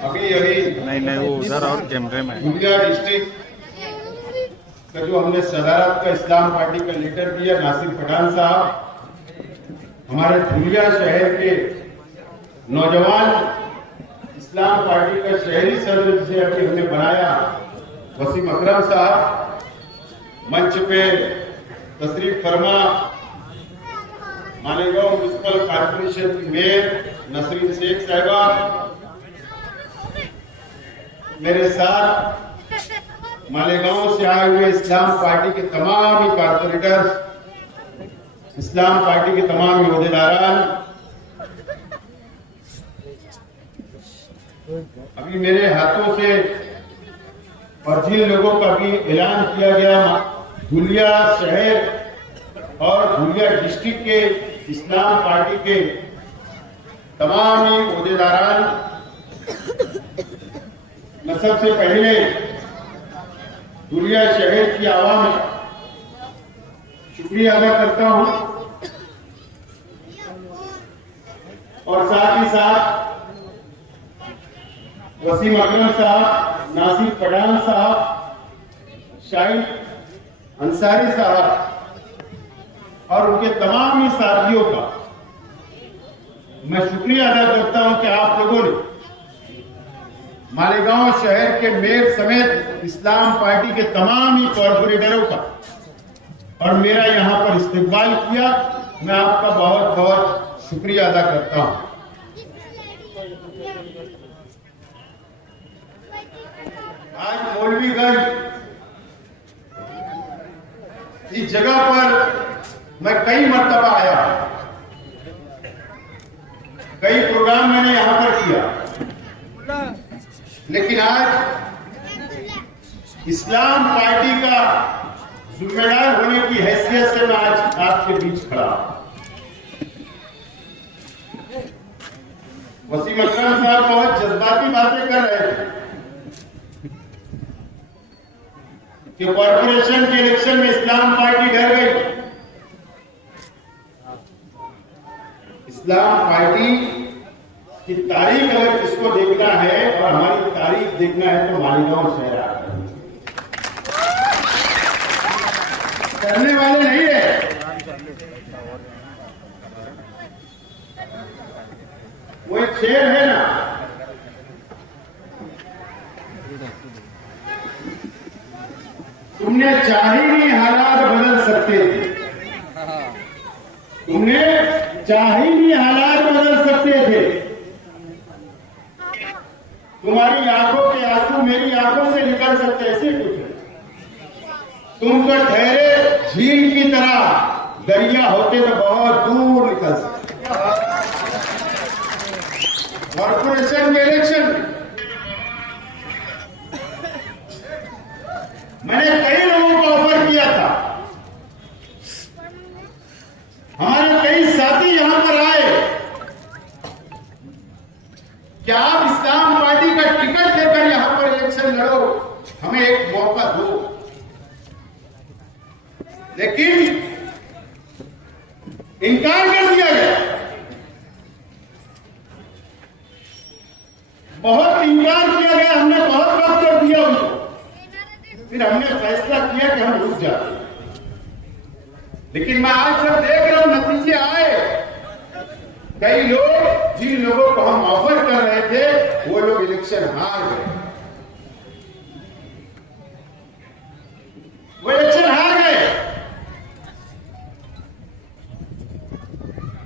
अभी नहीं वो उधर और कैमरे में धुलिया डिस्ट्रिक्ट का जो हमने सदारत का इस्लाम पार्टी का लीडर दिया नासिर पठान साहब, हमारे धुलिया शहर के नौजवान इस्लाम पार्टी का शहरी सदर जिसे अभी हमने बनाया वसीम अकरम साहब, मंच पे तशरीफ फरमा मालेगांव म्युनिसिपल कॉर्पोरेशन की मेयर नसरीन शेख साहिबा, मेरे साथ मालेगांव से आए हुए इस्लाम पार्टी के तमाम ही कारपोरेटर्स, इस्लाम पार्टी के तमाम योगदारान, अभी मेरे हाथों से और जिन लोगों का भी ऐलान किया गया धुलिया शहर और धुलिया डिस्ट्रिक्ट के इस्लाम पार्टी के तमाम ही योगदारान, मैं सबसे पहले धुलिया शहर की आवाम शुक्रिया अदा करता हूं और साथ ही साथ वसीम अकरम साहब, नासिर पठान साहब, शाहिद अंसारी साहब और उनके तमाम ही साथियों का मैं शुक्रिया अदा करता हूं कि आप लोगों ने मालेगांव शहर के मेयर समेत इस्लाम पार्टी के तमाम ही कॉर्पोरेटरों का और मेरा यहां पर इस्तकबाल किया। मैं आपका बहुत बहुत शुक्रिया अदा करता हूं। आज मौलवीगंज इस जगह पर मैं कई मर्तबा आया, कई प्रोग्राम मैंने यहां पर किया, लेकिन आज इस्लाम पार्टी का जिम्मेदार होने की हैसियत से मैं आज आपके बीच खड़ा। वसीम अकरम साहब बहुत जज्बाती बातें कर रहे थे कि कॉर्पोरेशन के इलेक्शन में इस्लाम पार्टी डर गई। इस्लाम पार्टी की तारीख अगर किसको देखना है और हमारी तारीख देखना है तो मालेगांव शहर आ गए, करने वाले नहीं है। वो एक शेर है ना, तुमने चाहे नहीं हालात बदल सकते थे, तुमने चाहे नहीं हालात बदल सकते थे, तुम्हारी आंखों के आंसू मेरी आंखों से निकल सकते, ऐसे कुछ है। तुम तो ठहरे झील की तरह, दरिया होते तो बहुत दूर निकल सकते। कॉर्पोरेशन के इलेक्शन मैंने कई लोगों को ऑफर किया था, हमारे कई साथी यहां पर आए कि आप इस्लाम पार्टी का टिकट लेकर यहां पर इलेक्शन लड़ो, हमें एक मौका दो, लेकिन इनकार कर दिया गया। बहुत इनकार किया गया, हमने बहुत वक्त कर दिया उनको, फिर हमने फैसला किया कि हम रुक जाते। लेकिन मैं आज जब देख रहा हूं नतीजे आए, कई लोग जिन लोगों को हम ऑफर कर रहे थे वो लोग इलेक्शन हार गए, वो इलेक्शन हार गए,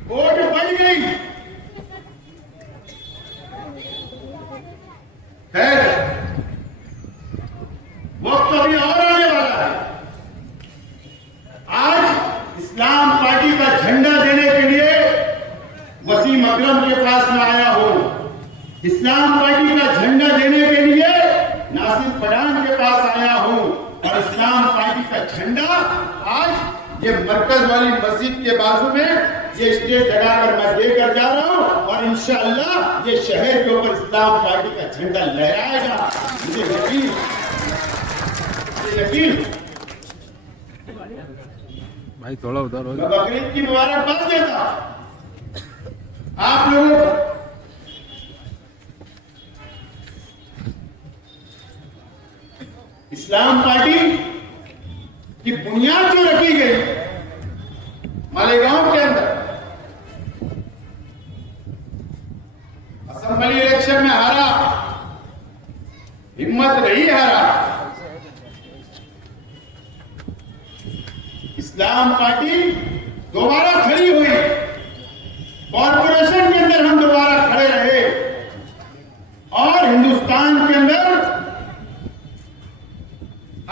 वोट बढ़ गई। खैर वक्त तो अभी और आने वाला है। आज इस्लाम पार्टी का झंडा देने के लिए वसीम अकरम के पास में आया हूं, इस्लाम पार्टी का झंडा देने के लिए नासिर पठान के पास आया हूं और इस्लाम पार्टी का झंडा आज ये मरकज वाली मस्जिद के बाजू में ये स्टेज लगाकर मैं देकर जा रहा हूं और इंशाअल्लाह ये शहर के ऊपर इस्लाम पार्टी का झंडा लहराएगा। मुझे यकीन भाई थोड़ा उधर हो। मैं बकरीद की मुबारकबाद देता आप लोगों को। इस्लाम पार्टी की बुनियाद जो रखी गई मालेगांव के अंदर, असेंबली इलेक्शन में हारा, हिम्मत नहीं हारा। इस्लाम पार्टी दोबारा खड़ी हुई, कॉर्पोरेशन के अंदर हम दोबारा खड़े रहे और हिंदुस्तान के अंदर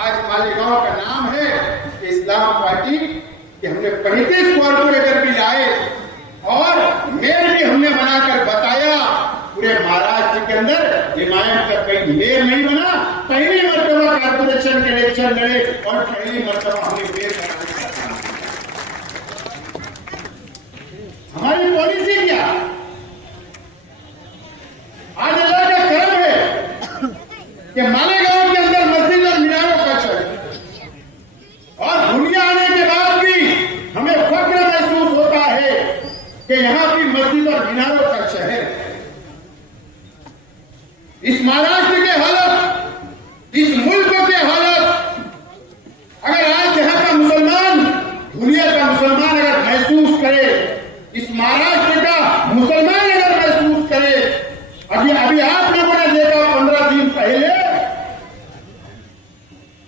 आज मालेगांव का नाम है कि इस्लाम पार्टी कि हमने 35 कॉर्पोरेटर भी लाए और मेयर भी हमने बनाकर बताया। पूरे महाराष्ट्र के अंदर हिमायत का कई मेयर नहीं बना, पहली मर्तबा कॉर्पोरेशन के इलेक्शन लड़े और पहली मर्तबा हमने मेयर बनाने का काम किया। हमारी पॉलिसी क्या? आज अल्लाह का करम है कि मालेगांव के अंदर मस्जिद और मीनारों का शहर, और दुनिया आने के बाद भी हमें फख्र महसूस होता है कि यहां भी मस्जिद और मीनारों का शहर है। इस महाराष्ट्र के हालत, इस मुल्क के हालत, अगर आज यहां का मुसलमान, दुनिया का मुसलमान अगर महसूस करे, इस महाराष्ट्र का मुसलमान अगर महसूस करे, अभी आप लोगों ने देखा 15 दिन पहले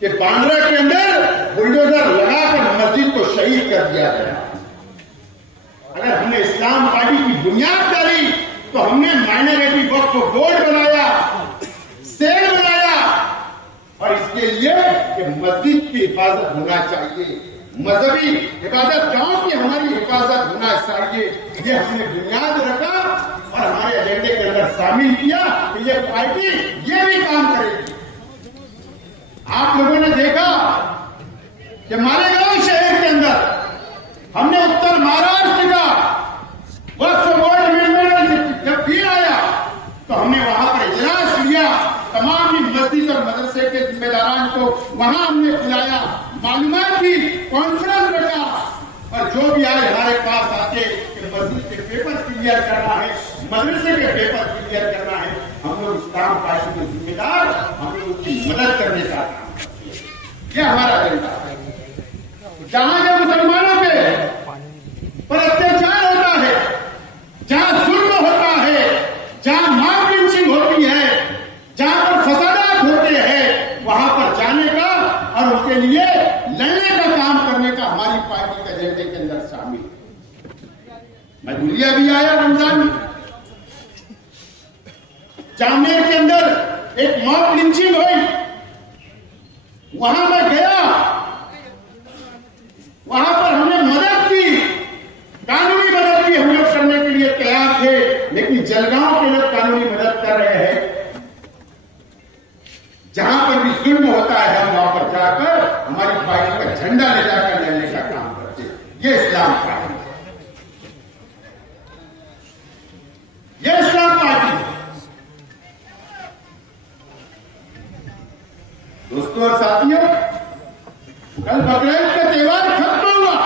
कि बांद्रा के अंदर बुलडोजर लगाकर मस्जिद को शहीद कर दिया गया। अगर हमने इस्लाम पार्टी की बुनियाद डाली तो हमने माइनॉरिटी वक्फ बोर्ड बनाया, सेल बनाया, और इसके लिए कि मस्जिद की हिफाजत होना चाहिए, मजहबी इबादत गांव की हमारी हिफाजत होना चाहिए। ये हमने बुनियाद रखा और हमारे एजेंडे के अंदर शामिल किया कि ये पार्टी ये भी काम करेगी। आप लोगों ने देखा कि मालेगांव शहर के अंदर हमने उत्तर महाराष्ट्र का वक्फ बोर्ड अमेंडमेंट जब फिर आया तो हमने वहां पर इजलास लिया, तमाम मस्जिद और मदरसे के जिम्मेदारान को वहां हमने बुलाया, मालूमात की कॉन्फ्रेंस रखा, और जो भी आए हमारे पास आके कि मस्जिद के पेपर क्लियर करना है, मदरसे के पेपर क्लियर करना है, हम लोग इस्लाम पार्टी के जिम्मेदार, हम लोग उसकी मदद करने का काम करते हैं। यह हमारा एजेंडा है। जहां जब मुसलमानों के पर अत्याचार होता है, जहां जुल्म होता है, जहां मॉब लिंचिंग होती है, जहां पर फसादात होते हैं, वहां पर जाने का और उसके लिए लड़ने का काम करने का हमारी पार्टी के एजेंडे के अंदर शामिल है। मैं दुनिया भी आया रमजान में, जामनेर के अंदर एक मॉब लिंचिंग हुई, वहां मैं गया, वहां पर हमने मदद की, कानूनी मदद भी हम लोग करने के लिए तैयार थे, लेकिन जलगांव के लोग कानूनी मदद कर रहे हैं। जहां पर भी जुल्म होता है हम वहां पर जाकर हमारी पार्टी का झंडा ले जाकर लेने का काम करते हैं। ये इस्लाम पार्टी है, ये इस्लाम पार्टी है। दोस्तों और साथियों, कल बकरीद का त्योहार खत्म हुआ,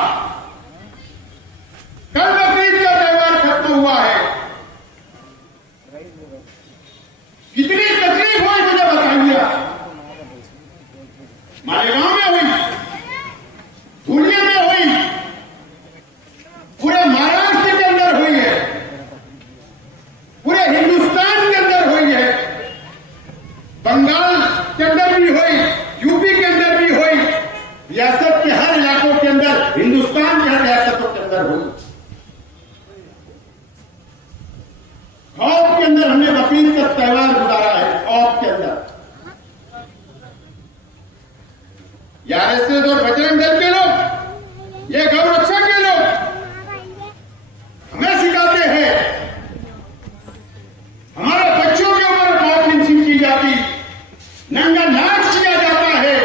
कल बकरीद का त्योहार खत्म हुआ है। कितनी तकलीफ हुई मुझे बताइए। मालेगांव में हुई, दुनिया में हुई, पूरे महाराष्ट्र के अंदर हुई है, पूरे हिंदुस्तान के अंदर हुई है, बंगाल के अंदर भी हुई, यूपी के अंदर भी हुई, रियासत के हर इलाकों के अंदर, हिंदुस्तान के हर रियासतों के अंदर हुई। खौफ के अंदर हमने बकरीद का त्योहार गुजारा है, खौफ के अंदर। आरएसएस और बजरंग दल के लोग, ये गौ रक्षा के लोग हमें सिखाते हैं, हमारे बच्चों के ऊपर मॉब लिंचिंग की जाती, नंगा नाच किया जाता है,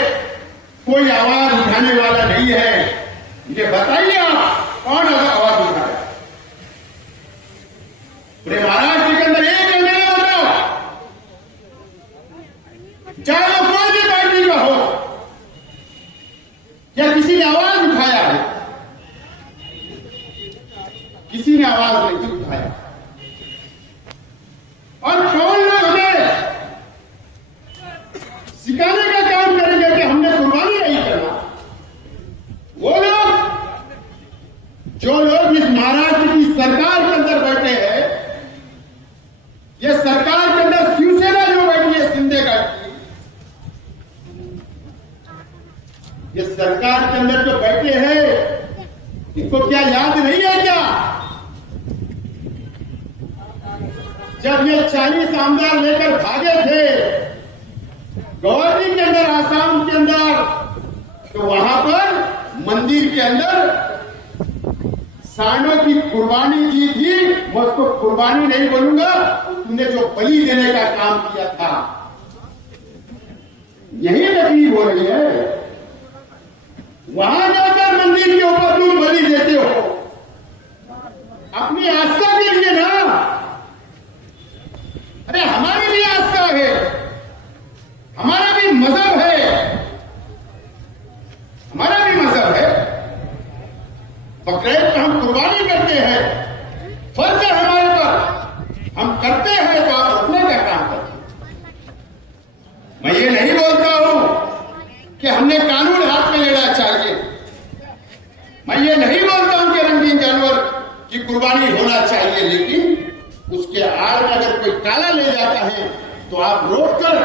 कोई आवाज उठाने वाला नहीं है। मुझे बताइए आप कौन आवाज उठाया? पूरे महाराष्ट्र के अंदर एक एमएलए बताओ, चाहे वो कोई भी पार्टी का हो, या किसी ने आवाज उठाया है? किसी ने आवाज नहीं उठाया। और कौन लोग हमें सिखाने का काम करेंगे कि जो लोग इस महाराष्ट्र की सरकार के अंदर बैठे हैं, ये सरकार के अंदर शिवसेना जो बैठी है शिंदे घाट की, ये सरकार के अंदर जो बैठे हैं, इनको क्या याद नहीं है क्या? जब ये 40 आमदार लेकर भागे थे गुवाहाटी के अंदर, आसाम के अंदर, तो वहां पर मंदिर के अंदर सांडों की कुर्बानी दी थी। मैं उसको कुर्बानी नहीं बोलूंगा, तुमने जो बलि देने का काम किया था, यही तकलीफ हो रही है। वहां जाकर मंदिर के ऊपर तुम बलि देते हो अपनी आस्था के लिए ना। अरे हमारी भी आस्था है, हमारा भी मजहब है, हमारा भी मजहब है। बकरीद पर हम कुर्बानी करते हैं, फर्ज है हमारे पर, हम करते हैं, तो आप अपने का काम करते हैं। मैं ये नहीं बोलता हूं कि हमने कानून हाथ में लेना चाहिए, मैं ये नहीं बोलता हूं कि रंगीन जानवर की कुर्बानी होना चाहिए, लेकिन उसके आड़ में अगर कोई काला ले जाता है तो आप रोककर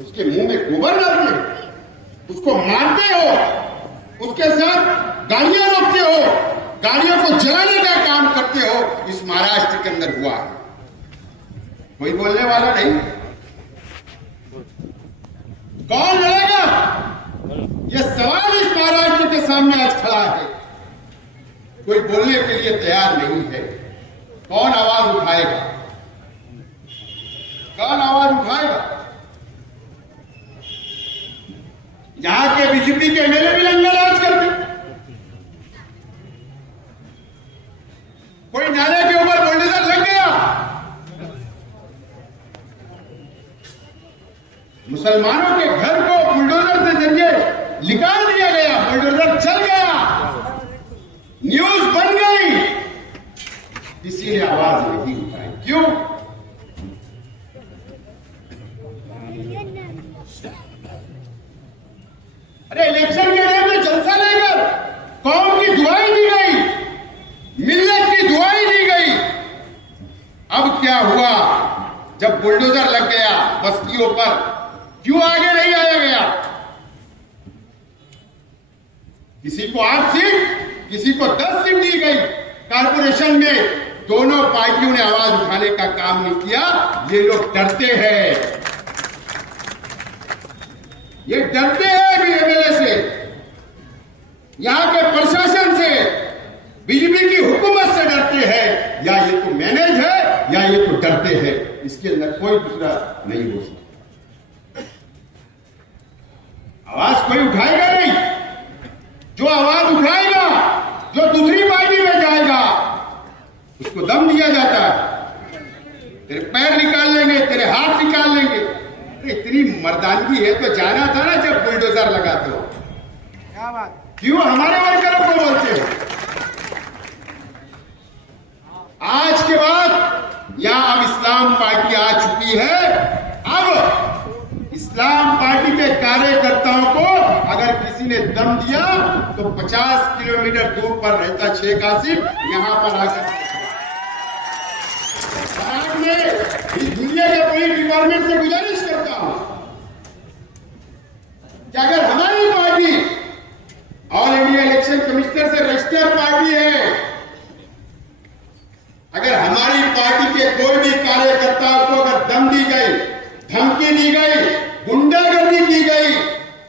उसके मुंह में गोबर डालते, उसको मारते हो, उसके साथ गाड़ियां रोकते हो, गाड़ियों को जलाने का काम करते हो। इस महाराष्ट्र के अंदर हुआ है, कोई बोलने वाला नहीं। कौन लड़ेगा? यह सवाल इस महाराष्ट्र के सामने आज खड़ा है, कोई बोलने के लिए तैयार नहीं है। कौन आवाज उठाएगा? कौन आवाज उठाएगा? यहां के बीजेपी के एमएलए भी लंगाराज करते, कोई नाले के ऊपर बुलडोजर लग गया, मुसलमानों के घर को बुलडोजर के जरिए निकाल दिया गया, बुलडोजर चल गया, न्यूज बन गई, किसी ने आवाज नहीं उठाई। क्यों? अरे इलेक्शन के टाइम में जलसा लेकर कौम की दुआई दी गई, मिल्लत की दुआई दी गई। अब क्या हुआ? जब बुलडोजर लग गया बस्तियों पर, क्यों आगे नहीं आया गया? किसी को 8 सीट, किसी को 10 सीट दी गई। कारपोरेशन में दोनों पार्टियों ने आवाज उठाने का काम नहीं किया। ये लोग डरते हैं, ये डरते हैं भी एमएलए से, यहां के प्रशासन से, बीजेपी की हुकूमत से डरते हैं। या ये तो मैनेज है या ये तो डरते हैं, इसके अंदर कोई दूसरा नहीं हो सकता। आवाज कोई उठाएगा नहीं। जो आवाज उठाएगा, जो दूसरी पार्टी में जाएगा, उसको दम दिया जाता है। तेरे पैर निकाल लेंगे, तेरे हाथ निकाल लेंगे। इतनी मर्दानगी है तो जाना था ना जब बुलडोजर लगाते हो। क्या बात? क्यों हमारे वर्करों को बोलते हो? आज के बाद यहां अब इस्लाम पार्टी आ चुकी है। अब इस्लाम पार्टी के कार्यकर्ताओं को अगर किसी ने दम दिया तो 50 किलोमीटर दूर पर रहता शेख आसिफ यहां पर आकर मैं इस दुनिया के पुलिस डिपार्टमेंट से गुजारिश करता हूं कि अगर हमारी party all India election commissioner से रजिस्टर्ड पार्टी है, अगर हमारी पार्टी के कोई भी कार्यकर्ताओं को अगर दम दी गई, धमकी दी गई, गुंडागर्दी की गई,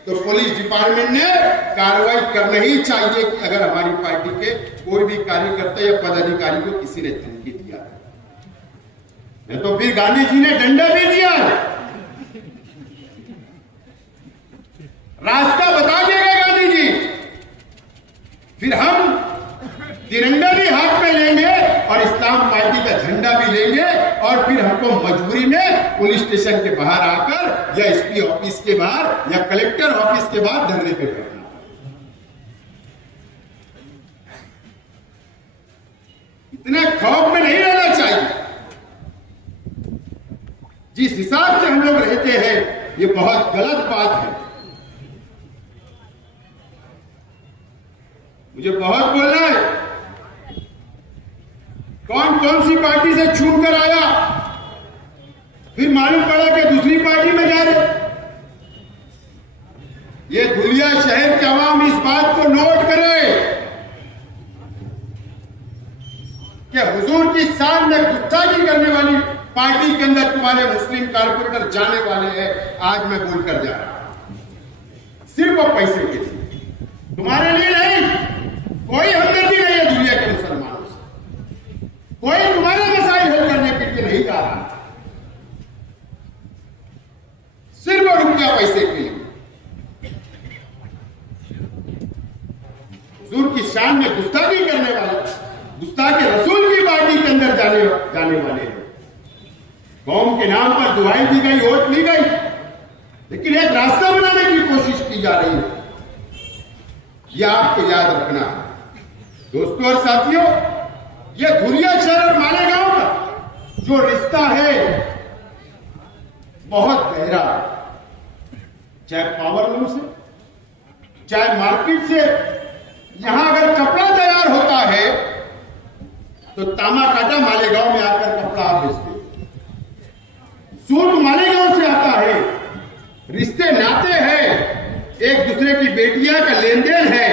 तो पुलिस डिपार्टमेंट ने कार्रवाई करना ही चाहिए कि अगर हमारी पार्टी के कोई भी कार्यकर्ता या पदाधिकारी को किसी ने धमकी दिया है। तो फिर गांधी जी ने डंडा भी दिया, रास्ता बता देगा गांधी जी। फिर हम तिरंगा भी हाथ में लेंगे और इस्लाम पार्टी का झंडा भी लेंगे, और फिर हमको मजबूरी में पुलिस स्टेशन के बाहर आकर या एसपी ऑफिस के बाहर या कलेक्टर ऑफिस के बाहर धरने पे बैठना। इतने खौफ में नहीं रहना चाहिए। जिस हिसाब से हम लोग रहते हैं ये बहुत गलत बात है। मुझे बहुत बोलना है, कौन कौन सी पार्टी से छूट कर आया, फिर मालूम पड़ा कि दूसरी पार्टी में जा रहे। ये धुलिया शहर के अवाम इस बात को नोट करे कि हुजूर की शान में गुस्ताखी करने वाली पार्टी के अंदर तुम्हारे मुस्लिम कारपोरेटर जाने वाले हैं। आज मैं बोलकर जा रहा हूं, सिर्फ और पैसे के लिए, तुम्हारे लिए नहीं। कोई हमदर्दी नहीं है दुनिया के मुसलमानों से, कोई तुम्हारे मसाइल हल करने के लिए नहीं जा रहा, सिर्फ और रुपया पैसे के लिए। हुजूर की शान में गुस्ताखी करने वाले, गुस्ताखी रसूल की पार्टी के अंदर जाने वाले हैं। कौम के नाम पर दुआई दी गई, वोट ली गई, लेकिन एक रास्ता बनाने की कोशिश की जा रही है। यह आपको याद रखना है दोस्तों और साथियों। यह धुलिया शहर और मालेगांव का जो रिश्ता है बहुत गहरा है, चाहे पावर लूम से, चाहे मार्केट से। यहां अगर कपड़ा तैयार होता है तो तामा काटा मालेगांव में आकर कपड़ा आप बेचते, सूट मालेगांव से आता है। रिश्ते नाते हैं, एक दूसरे की बेटियां का लेन देन है,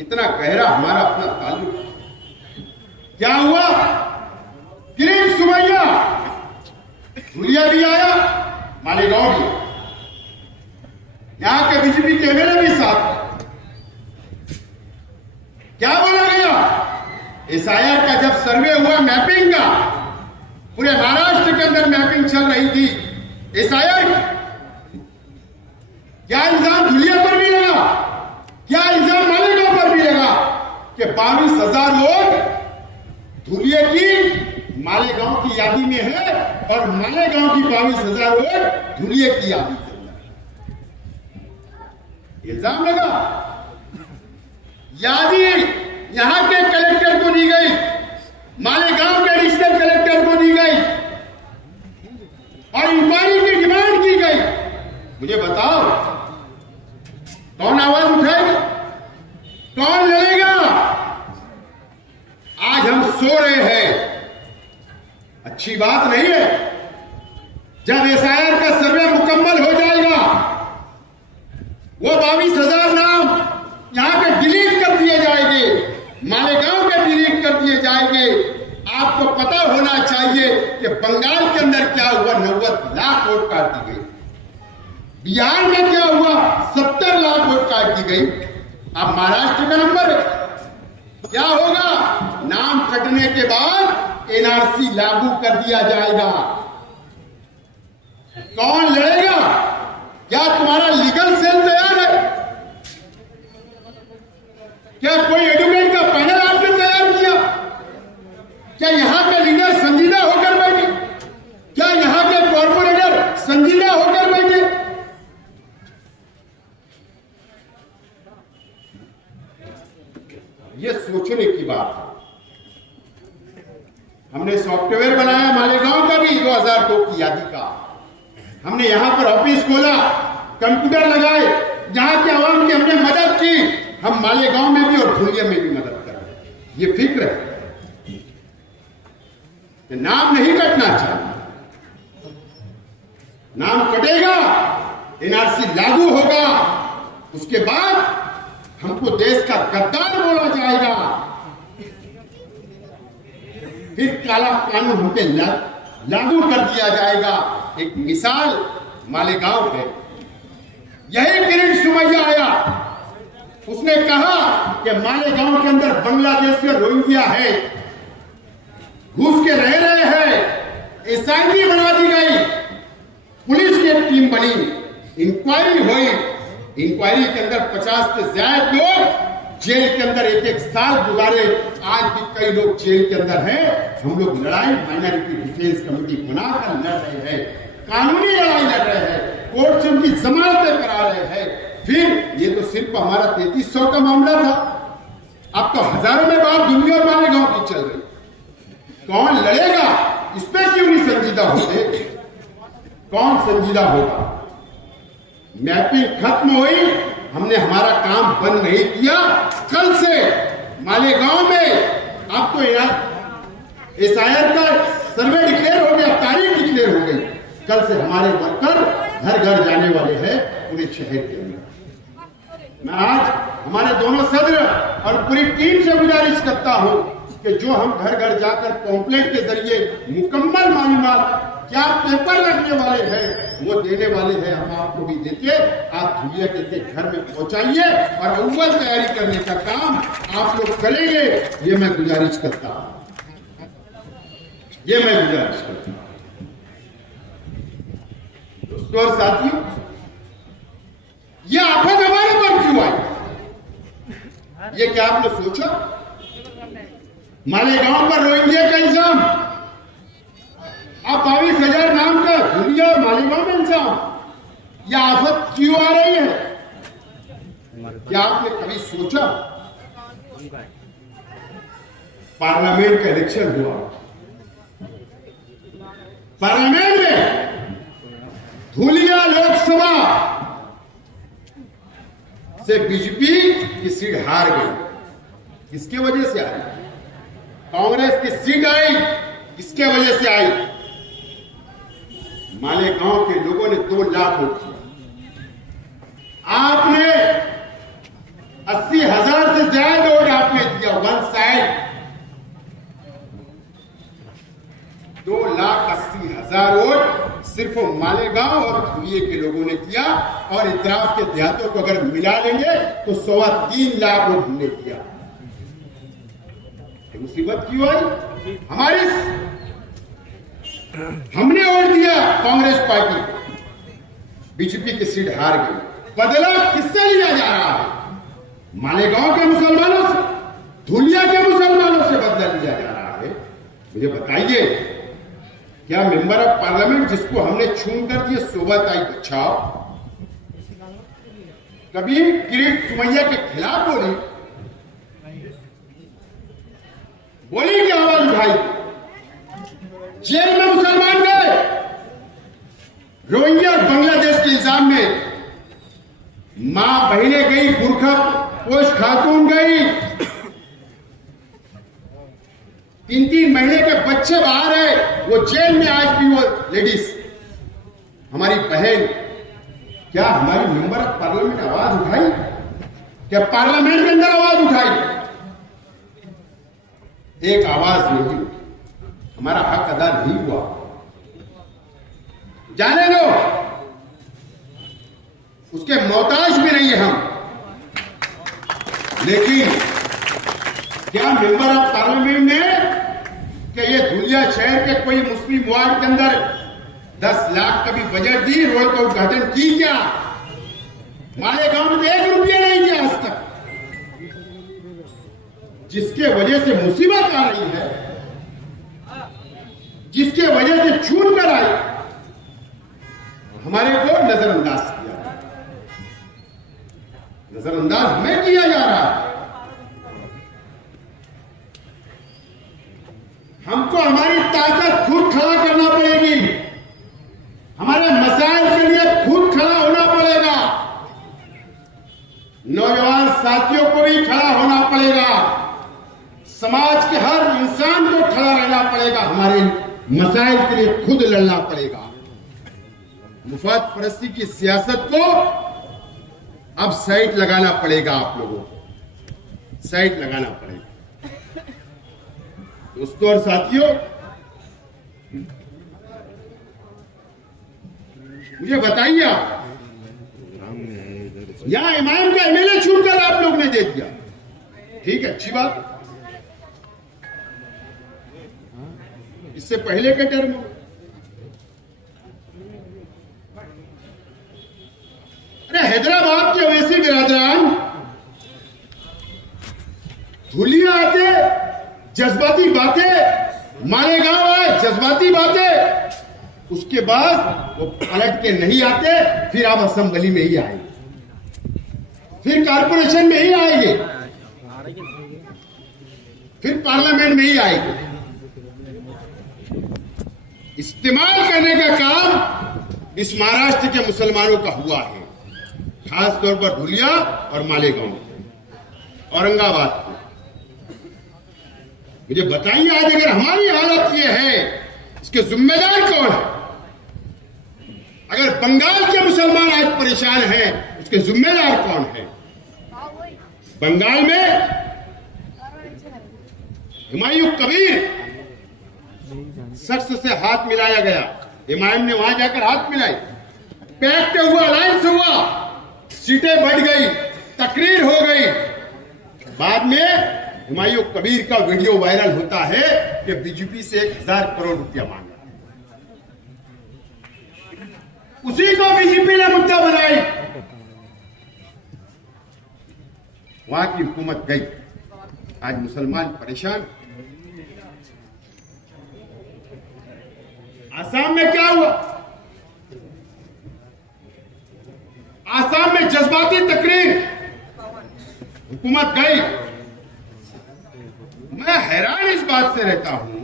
इतना गहरा हमारा अपना ताल्लुक। क्या हुआ, किरीट सुमैया, धुलिया भी आया, मालेगांव भी, यहां के बीजेपी के एमएलए भी साथ। क्या बोला गया, एसआईआर का जब सर्वे हुआ मैपिंग का, पूरे महाराष्ट्र के अंदर मैपिंग चल रही थी, एसआईआर, क्या इल्जाम धुलिया पर भी लगा, क्या इल्जाम मालेगांव पर भी लगा कि 22,000 वोट धुलिया की मालेगांव की यादी में है और मालेगांव की 22,000 वोट धुलिया की यादी के अंदर। इल्जाम लगा, यादी यहां के कलेक्टर को दी गई, मालेगांव के एडिशनल कलेक्टर को दी गई और इंक्वायरी की डिमांड की गई। मुझे बताओ, कौन आवाज उठाएगा, कौन लड़ेगा? आज हम सो रहे हैं, अच्छी बात नहीं है। जब एसआईआर का सर्वे मुकम्मल हो जाएगा, वो 22,000 नाम यहां पे डिलीट कर दिए जाएंगे, मालेगांव के डिलीट कर दिए जाएंगे। आपको पता होना चाहिए कि बंगाल के अंदर क्या हुआ, 90 लाख वोट काट दी गई। बिहार में क्या हुआ, 70 लाख वोट काट दी गई। अब महाराष्ट्र का नंबर है, क्या होगा? नाम कटने के बाद एनआरसी लागू कर दिया जाएगा। कौन लड़ेगा? क्या तुम्हारा लीगल सेल तैयार है? क्या कोई एडवोकेट का पैनल आपने तैयार किया? क्या यहां के लीडर संजीदा होकर बैठे? क्या यहां के कॉर्पोरेटर संजीदा होकर बैठे? यह सोचने की बात है। हमने सॉफ्टवेयर बनाया मालेगांव का भी 2002 की यादी का। हमने यहां पर ऑफिस खोला, कंप्यूटर लगाए, यहां के आवाम की हमने मदद की। हम मालेगांव में भी और धुलिया में भी मदद कर रहे हैं। ये फिक्र है, नाम नहीं कटना चाहिए। नाम कटेगा, एनआरसी लागू होगा, उसके बाद हमको देश का गद्दार बोला जाएगा, फिर काला कानून हम पे लागू कर दिया जाएगा। एक मिसाल मालेगांव है। यही किरीट सुमैया आया, उसने कहा कि मालेगांव के अंदर बांग्लादेश के रोहिंग्या है, घुस के रह रहे हैं। एसआईटी बना दी गई, पुलिस की एक टीम बनी, इंक्वायरी हुई। इंक्वायरी के अंदर 50 से ज्यादा लोग जेल के अंदर एक साल गुजारे। आज भी कई लोग जेल के अंदर हैं। हम लोग लड़ाई माइनॉरिटी डिफेंस कमेटी बनाकर लड़ रहे हैं, कानूनी लड़ाई लड़ रहे हैं, कोर्ट से उनकी जमानतें करा रहे हैं। फिर ये तो सिर्फ हमारा 3300 का मामला था, अब तो हजारों में बात दुनिया और मालेगांव की चल रही। कौन लड़ेगा? इस पर क्यों नहीं संजीदा होते? कौन संजीदा होगा? मैपिंग खत्म हुई, हमने हमारा काम बंद नहीं किया। कल से मालेगांव में अब तो एसआईआर का सर्वे डिक्लेयर हो गया, तारीख डिक्लेयर हो गई। कल से हमारे वर्कर घर घर जाने वाले हैं पूरे शहर के अंदर। मैं आज हमारे दोनों सदर और पूरी टीम से गुजारिश करता हूं कि जो हम घर घर जाकर पॉम्पलेट के जरिए मुकम्मल मालूमात क्या पेपर लगने वाले हैं वो देने वाले हैं, हम आपको भी देते, आप धुलिया के घर में पहुंचाइए और अव्वल तैयारी करने का काम आप लोग करेंगे, ये मैं गुजारिश करता हूं, ये मैं गुजारिश करता हूं। दोस्तों और साथियों, ये आफत हमारे पर क्यों आई? ये क्या आपने सोचा? मालेगांव पर रोहिंग्या का इल्जाम, आप 22,000 नाम का धुलिया और मालेगांव में इल्जाम, यह आफत क्यों आ रही है? क्या आपने कभी सोचा? पार्लियामेंट का इलेक्शन हुआ, पार्लियामेंट में धुलिया लोकसभा से बीजेपी की सीट हार गई। किसके वजह से आई? कांग्रेस की सीट आई, किसके वजह से आई? मालेगांव के लोगों ने 2 लाख वोट दिया, आपने 80,000 से ज्यादा वोट आपने दिया, वन साइड 2,80,000 वोट सिर्फ मालेगांव और धुलिया के लोगों ने दिया, और इतराफ के देहातों को अगर मिला लेंगे तो 3.25 लाख वोट हमने दिया। मुसीबत क्यों आई? हमने वोट दिया कांग्रेस पार्टी, बीजेपी की सीट हार गई। बदला किससे लिया जा रहा है? मालेगांव के मुसलमानों से, धुलिया के मुसलमानों से बदला लिया जा रहा है। मुझे बताइए, क्या मेंबर ऑफ पार्लियामेंट जिसको हमने छून कर दिए सोबत आई बचाओ, कभी किरीट सुमैया के खिलाफ बोली की आवाज उठाई? जेल में मुसलमान गए, रोहिंग्या और बांग्लादेश के इल्जाम में मां बहनें गई, बुरखा पोश खातून गई, 3-3 महीने के बच्चे बाहर है, वो जेल में आज भी वो लेडीज हमारी बहन। क्या हमारी मेंबर ऑफ पार्लियामेंट ने आवाज उठाई? क्या पार्लियामेंट के अंदर आवाज उठाई? एक आवाज नहीं उठी, हमारा हक अदा नहीं हुआ। जाने दो, उसके मोहताज भी नहीं है हम, लेकिन क्या मेंबर ऑफ पार्लियामेंट ने कि ये धुलिया शहर के कोई मुस्लिम वार्ड के अंदर 10 लाख का भी बजट दी, रोड का उद्घाटन की? क्या मालेगांव में 1 रुपया नहीं दिया आज तक? जिसके वजह से मुसीबत आ रही है, जिसके वजह से छूट कर आई, हमारे को नजरअंदाज किया, नजरअंदाज हमें किया जा रहा है। हमको हमारी ताकत खुद खड़ा करना पड़ेगी, हमारे मसाइल के लिए खुद खड़ा होना पड़ेगा, नौजवान साथियों को भी खड़ा होना पड़ेगा, समाज के हर इंसान को खड़ा रहना पड़ेगा, हमारे मसाइल के लिए खुद लड़ना पड़ेगा। मुफाद परस्ती की सियासत को अब साइड लगाना पड़ेगा, आप लोगों को साइड लगाना पड़ेगा। दोस्तों और साथियों, मुझे बताइए, आप यहां इमाम का एमएलए छूटकर आप लोग ने दे दिया, ठीक है, अच्छी बात। इससे पहले के टर्म अरे हैदराबाद के ओवैसी बिरादरान धुलिया आते, जज्बाती बातें, मालेगांव आए, जज्बाती बातें, उसके बाद वो पलट के नहीं आते, फिर आप असेंबली में ही आएंगे, फिर कारपोरेशन में ही आएंगे, फिर पार्लियामेंट में ही आएंगे। इस्तेमाल करने का काम इस महाराष्ट्र के मुसलमानों का हुआ है, खास तौर पर धुलिया और मालेगांव, औरंगाबाद को। मुझे बताइए, आज अगर हमारी हालत ये है, इसके जिम्मेदार कौन है? अगर बंगाल के मुसलमान आज परेशान हैं, उसके जिम्मेदार कौन है? बंगाल में हुमायूं कबीर शख्स से हाथ मिलाया गया, हुमायूं ने वहां जाकर हाथ मिलाई, पैक्ट हुआ, अलायंस हुआ, सीटें बढ़ गई, तकरीर हो गई। बाद में हुमायूं कबीर का वीडियो वायरल होता है कि बीजेपी से 1000 करोड़ रुपया मांगा। उसी को बीजेपी ने मुद्दा बनाई, वहां की हुकूमत गई, आज मुसलमान परेशान। आसाम में क्या हुआ? आसाम में जज्बाती तकरीर, हुकूमत गई। मैं हैरान इस बात से रहता हूं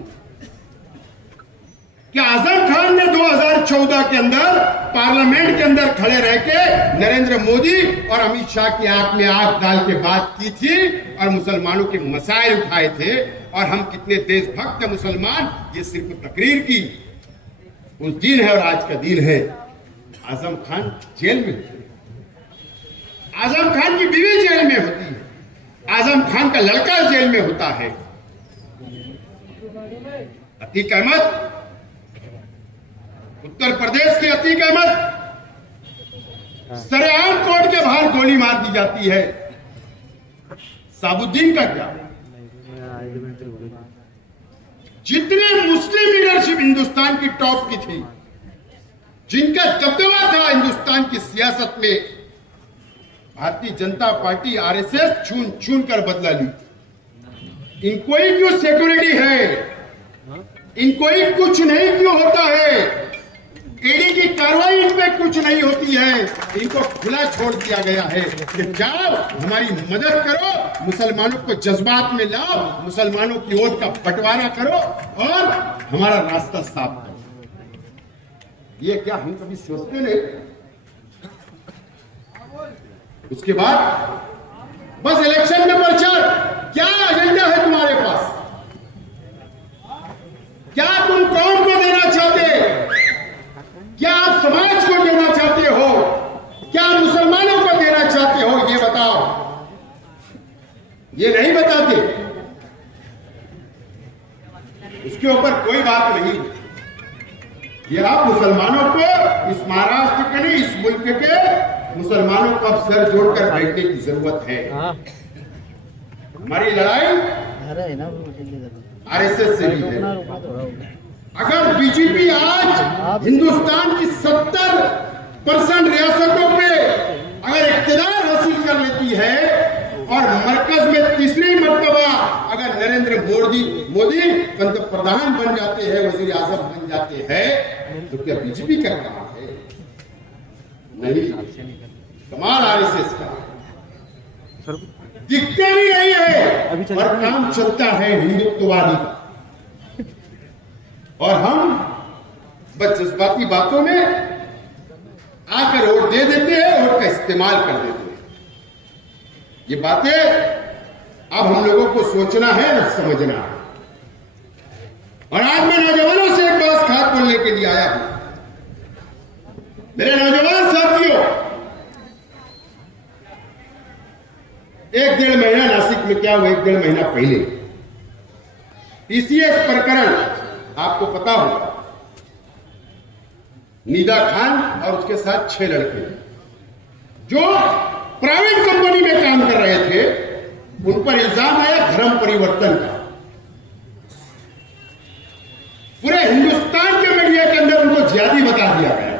कि आजम खान ने 2014 के अंदर पार्लियामेंट के अंदर खड़े रह के नरेंद्र मोदी और अमित शाह की आंख में आंख डाल के बात की थी और मुसलमानों के मसाइल उठाए थे, और हम कितने देशभक्त मुसलमान, ये सिर्फ तकरीर की उस दिन है और आज का दिन है। आजम खान जेल में, आजम खान की बीवी जेल में होती है, आजम खान का लड़का जेल में होता है। अतीक अहमद, उत्तर प्रदेश के अतीक अहमद, सरेआम कोर्ट के बाहर गोली मार दी जाती है। साबुद्दीन का क्या? जितने मुस्लिम लीडरशिप हिंदुस्तान की टॉप की थी, जिनका दबदबा था हिंदुस्तान की सियासत में, भारतीय जनता पार्टी आरएसएस छून छून कर बदला ली। इनको ही क्यों सिक्योरिटी है? इनको ही कुछ नहीं क्यों होता है? ईडी की कार्रवाई इन पे कुछ नहीं होती है। इनको खुला छोड़ दिया गया है कि जाओ हमारी मदद करो, मुसलमानों को जज्बात में लाओ, मुसलमानों की वोट का बंटवारा करो और हमारा रास्ता साफ करो। ये क्या हम कभी सोचते नहीं? उसके बाद बस इलेक्शन में प्रचार। क्या एजेंडा है तुम्हारे पास? क्या तुम कौम को देना चाहते? क्या आप समाज को देना चाहते हो? क्या आप मुसलमानों को देना चाहते हो? ये बताओ। ये नहीं बताते, उसके ऊपर कोई बात नहीं। ये आप मुसलमानों को, इस महाराष्ट्र के नहीं, इस मुल्क के मुसलमानों को अब सर जोड़कर बैठने की जरूरत है। हमारी लड़ाई आरएसएस से भी है। अगर बीजेपी आज हिंदुस्तान की 70% रियासतों पे अगर इख्तियार हासिल कर लेती है और मरकज में तीसरी मर्तबा अगर नरेंद्र मोदी पंतप्रधान बन जाते हैं, वजीर आजम बन जाते हैं, तो क्या बीजेपी का काम है? नहीं, कमाल आरएसएस का। दिखते भी नहीं है और काम चलता है हिंदुत्ववादी का। और हम बस जज्बाती बातों में आकर वोट दे देते हैं, वोट का इस्तेमाल कर देते हैं। ये बातें अब हम लोगों को सोचना है और समझना है। और आज मैं नौजवानों से एक बात खास बोलने के लिए आया हूं। मेरे नौजवान साथियों, 1-1.5 महीना नासिक में क्या हुआ? 1-1.5 महीना पहले टीसीएस प्रकरण आपको पता होगा। निदा खान और उसके साथ 6 लड़के जो प्राइवेट कंपनी में काम कर रहे थे, उन पर इल्जाम आया धर्म परिवर्तन का। पूरे हिंदुस्तान के मीडिया के अंदर उनको जिहादी बता दिया गया।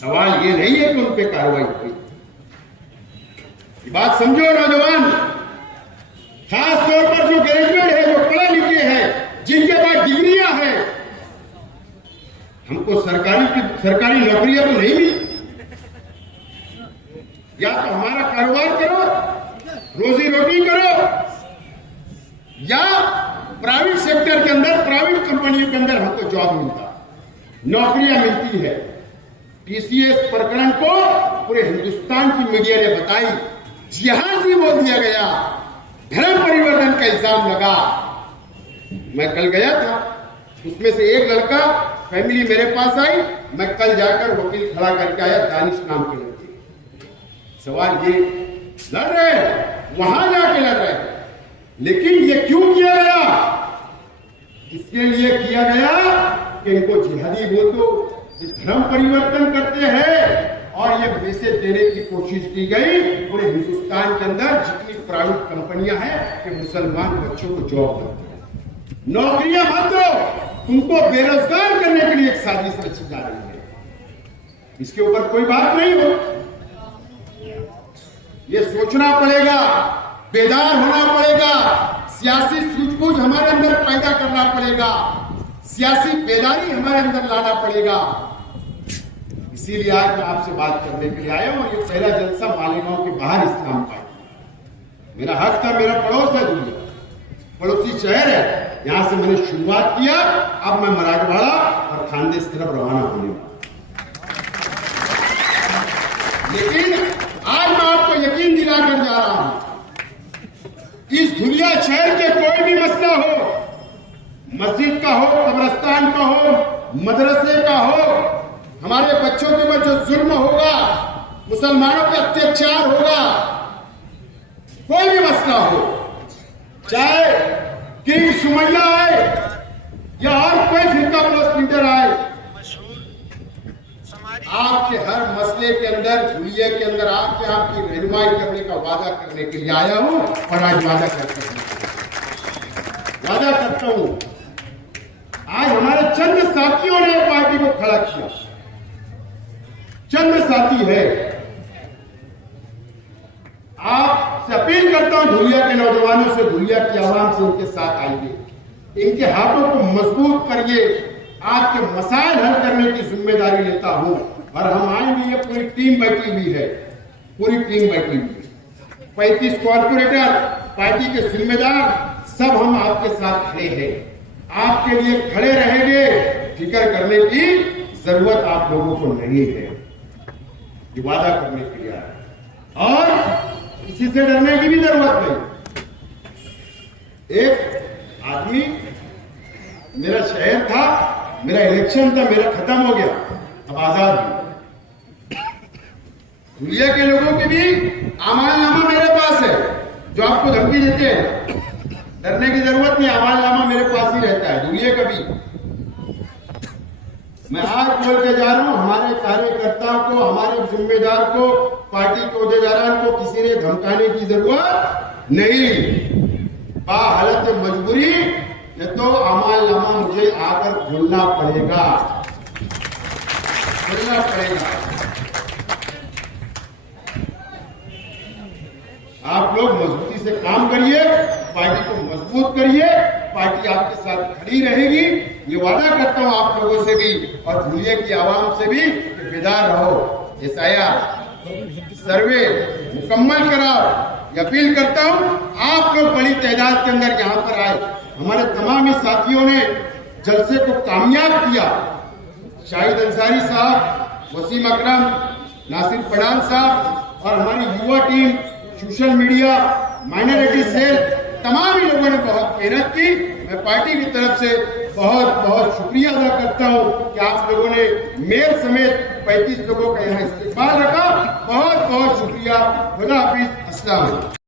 सवाल ये नहीं है कि उन पर कार्रवाई हुई। बात समझो नौजवान, खास तौर पर जो ग्रेजुएट है, जो पढ़े लिखे हैं, जिनके पास डिग्रियां हैं। हमको सरकारी नौकरियां तो नहीं मिली। या तो हमारा कारोबार करो, रोजी रोटी करो, या प्राइवेट सेक्टर के अंदर, प्राइवेट कंपनियों के अंदर हमको जॉब मिलता, नौकरियां मिलती है। टीसीएस प्रकरण को पूरे हिंदुस्तान की मीडिया ने बताई, जिहादी बोल दिया गया, धर्म परिवर्तन का इल्जाम लगा। मैं कल गया था, उसमें से एक लड़का फैमिली मेरे पास आई, मैं कल जाकर वकील खड़ा करके आया, दानिश नाम के लड़के। सवाल ये लड़ रहे हैं, वहां जाके लड़ रहे हैं, लेकिन ये क्यों किया गया? इसके लिए किया गया कि इनको जिहादी बोल दो, धर्म परिवर्तन करते हैं, और ये मैसेज देने की कोशिश की गई पूरे हिंदुस्तान के अंदर जितनी प्राइवेट कंपनियां हैं कि मुसलमान बच्चों को जॉब देते हैं, नौकरियां मत दो, तुमको बेरोजगार करने के लिए एक साजिश रची जा रही है। इसके ऊपर कोई बात नहीं हो, ये सोचना पड़ेगा, बेदार होना पड़ेगा, सियासी सूझबूझ हमारे अंदर पैदा करना पड़ेगा, सियासी बेदारी हमारे अंदर लाना पड़ेगा। इसीलिए आज मैं आपसे बात करने के लिए आया हूं। ये पहला जलसा मालेगांव के बाहर इस्लाम पार्टी, मेरा हक था, मेरा पड़ोस है, दुनिया पड़ोसी शहर है, यहां से मैंने शुरुआत किया। अब मैं मराठवाड़ा और खानदेश तरफ रवाना होने वाला। लेकिन आज मैं आपको यकीन दिलाकर जा रहा हूं, इस धुलिया शहर के कोई भी मसला हो, मस्जिद का हो, कब्रिस्तान का हो, मदरसे का हो, हमारे बच्चों के ऊपर जो जुल्म होगा, मुसलमानों पे अत्याचार होगा, कोई भी मसला हो, चाहे किंग सुमैया आए या और कोई फिरका प्लस लीडर आए, आपके हर मसले के अंदर, धुलिया के अंदर आपके आपकी रहनुमाई करने का वादा करने के लिए आया हूं। और आज वादा करता हूं, आज हमारे चंद साथियों ने पार्टी को खड़ा किया, चंद साथी है। आपसे अपील करता हूं, धुलिया के नौजवानों से, धुलिया की आवाम से, इनके साथ आइए, इनके हाथों को मजबूत करिए। आपके मसाइल हल करने की जिम्मेदारी लेता हूं, और हम आएंगे, ये पूरी टीम बैठी हुई है, पूरी टीम बैठी हुई है, 35 कॉर्पोरेटर, पार्टी के जिम्मेदार, सब हम आपके साथ खड़े हैं, आपके लिए खड़े रहेंगे। फिक्र करने की जरूरत आप लोगों को नहीं है, ये वादा करने के लिए आया, और किसी से डरने की भी जरूरत नहीं। एक आदमी, मेरा शहर था, मेरा इलेक्शन था, मेरा खत्म हो गया, अब आजाद हूं। दुनिया के लोगों के भी अमालनामा मेरे पास है, जो आपको धमकी देते हैं, डरने की जरूरत नहीं, अमालनामा मेरे पास ही रहता है, दुनिया का भी। मैं आज बोल के जा रहा हूं, हमारे कार्यकर्ताओं को, हमारे जिम्मेदार को, पार्टी के अहदेदारों को किसी ने धमकाने की जरूरत नहीं। हालत मजबूरी ये तो अमालनामा मुझे आकर खोलना पड़ेगा, खोलना पड़ेगा। आप लोग मजबूती से काम करिए, पार्टी को मजबूत करिए, पार्टी आपके साथ खड़ी रहेगी। ये वादा करता हूं आप लोगों से भी और धुलिया की आवाम से भी कि बेदार रहो। एसआईआर सर्वे मुकम्मल कराओ। ये अपील करता हूं, आप लोग बड़ी तादाद के अंदर यहां पर आए। हमारे तमाम ही साथियों ने जलसे को कामयाब किया। शाहिद अंसारी साहब, वसीम अकरम, नासिर पठान साहब और हमारी युवा team, social media, minority cell, तमाम ही लोगों ने बहुत मेहनत की। मैं पार्टी की तरफ से बहुत बहुत शुक्रिया अदा करता हूं कि आप लोगों ने मेयर समेत 35 लोगों का यहाँ इस्तेमाल रखा। बहुत बहुत शुक्रिया। खुदा हाफिज। अस्सलाम वालेकुम।